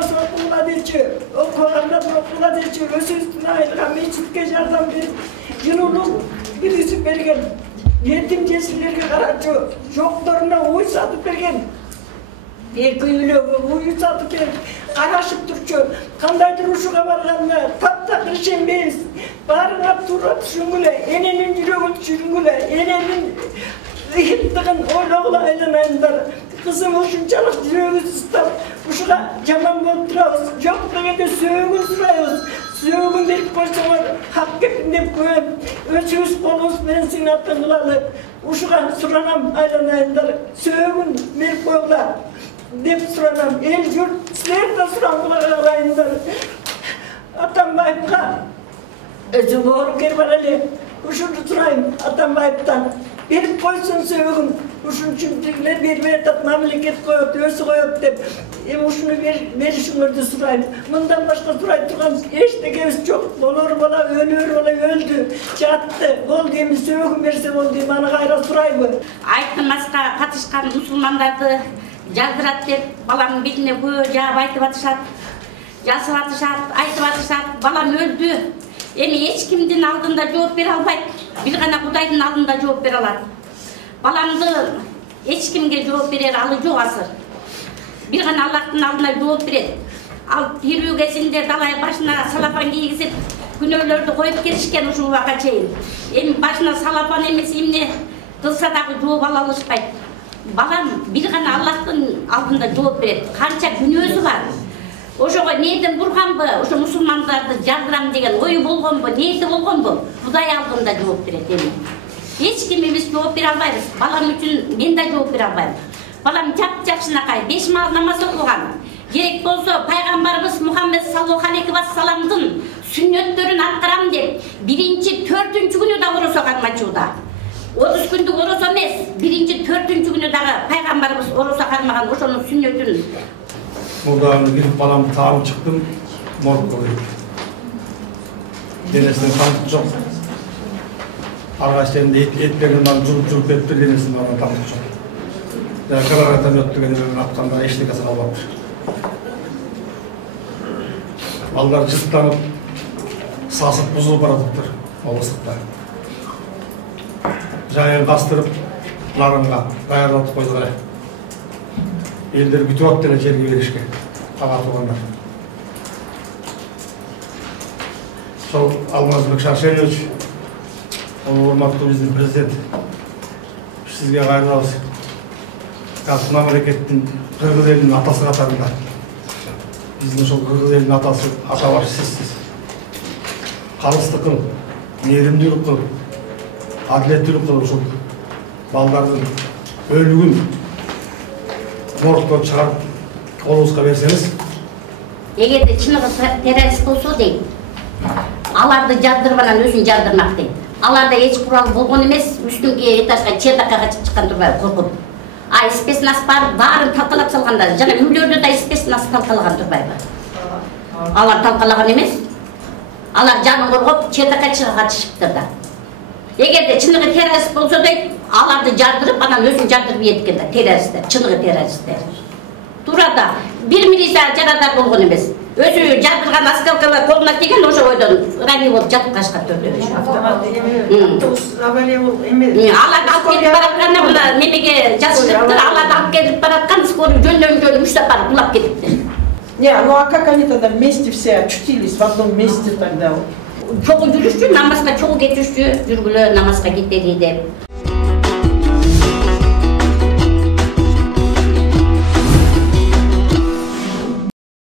namaz okula deyçi, o Kur'an'da okula deyçi, özü üstüne ayrılan meçhitke yardım verip, yılılık birisi bergen, yetim cesillerge karacı, çoklarına uy satıp bergen, bir kıyılıyor, uy satıp bergen, araşıp durçu, kandaydır uşuğa barganlar, tapta kırışenbeyiz, barına turat şungule, enenin yüreğin şungule, enenin ıhıttığın oğlağla aylanayınlar, kızım uşunçalık yüreği sustam, uşuğa caman boldurağız, yok da söğün sırayız, söğün verip koysalar, hak hepinde koyun, ölçüyüz kolumuz ben senin attın kılalı, uşuğa suranam aylanayınlar, söğün verip koyular, dep suranam, el yurt, sizler de suran kılalayınlar, atam bayıpka, özü boğru kerbarali, uşunu turayım, atam bayıptan, verip koysun söğün, uşun çimtikler bir tat memleket koyup, ösü koyup dep, uşunu verişinlerdi surayım. Bundan başka suray turgan eştekemiz çok. Olur bana ölür, ola öldü, çattı. Ol deyim, söğün verse ol deyim, bana gayra surayım. Aytılmasqa katışkan musulmandardı жаздырат деп баламның бетіне көп жаап айтып атышат, жасып атышат, айтып атышат, балам өлдү. Эми эч кимдин алдында жооп бере албайт. Бир гана Кудайдын алдында жооп бере алат. Баламды эч кимге жооп берер алы жок азыр. Бир гана Аллахтын алдына жооп берет. Ал тирүү кезинде далай башына салапан кийгизип, күнөөлөрдү коюп келишкен ушул убакка чейин. Эми башына салапан эмес эмне кылса дагы жооп ала алышпайт. Балам бир гана Аллахтын алдында жооп берет. Канча күнөөсү бар. Ошого ниетин бурганбы, ошо мусулмандарды жардырам деген ою болгонбу, ниети болгонбу, Кудай алдында жооп берет эми. Эч кимибиз жооп бере албайбыз. Балам үчүн мен да жооп бере албайм. Балам жакшынакай 5 мал намаз окуган. Керек болсо пайгамбарыбыз Мухаммед саллаллаху алейхи ва салламдын сүннөттөрүн аткарам деп, 1-4 күнү да оросо кармачууда. 30 күндүк оросо эмес, 1-4 күнү дагы пайгамбарыбыз оросо кармаган ошонун сүннөтүн. Мурдагы келип баламды таап чыктым, моргко келип. Денесинен кан жок. Аргачтарында эттерин баары журуп кетти, денесинен баары кан жок. Кабаргатан өттүгөнүн аптанда эчтеке калбаптыр. Балдар жыттанып, сасып бузулуп баратыптыр, облустукта. Жайын кастырып, нарынга даярдатып койдук эле. Элдер бүтүп атты эле жерге беришке, кага тургандар. Сол Алмазбек Шаршенович, урматтуу биздин президент, сизге кайрылабыз. Казыр мамлекеттин кыргыз элинин атасы катарында. Биздин ошол кыргыз элинин атасы, ата башы сизсиз. Калыстык кыл, мээримдүүлүк кыл, адилеттүүлүк кыл, ушул балдардын өлүгүн моргтон чыгарып колубузга берсеңиз. Эгерде чыныгы террорист болсо дейт, аларды жардырбанан өзүн жардырмак дейт. Аларда эч курал болгон эмес, үстүнкү этажга чыдакка чыккан турбай коркуп. А спецназ баарын талкалап салгандар, жана үйлөрдө да спецназ талкалаган турбайбы? Алар талкалаган эмес. Алар жанын коргоп, чыдакка чыга катышыптыр да. Эгерде чыныгы террорист болсо дейт, аларды жардырып, анан өзүн жардырып ийет да, террористтер, чыныгы террористтер. Турада бир милиция жарадар болгон эмес. Өзү жардырган осколкалар колуна тийген, ошо бойдон рани болуп жатып качкан төрдө. Автомат автобус авария болуп эме. Аларды алып келип баратканда мына немеге жазышыптыр, аларды алып келип бараткан скорый жөндөн үч сапар булап кетиптир. Не, ну а как они тогда вместе все очутились в одном месте тогда? Чогуу жүрүшчү, намазга чогуу кетишчү, жүргүлө намазга кетели деп.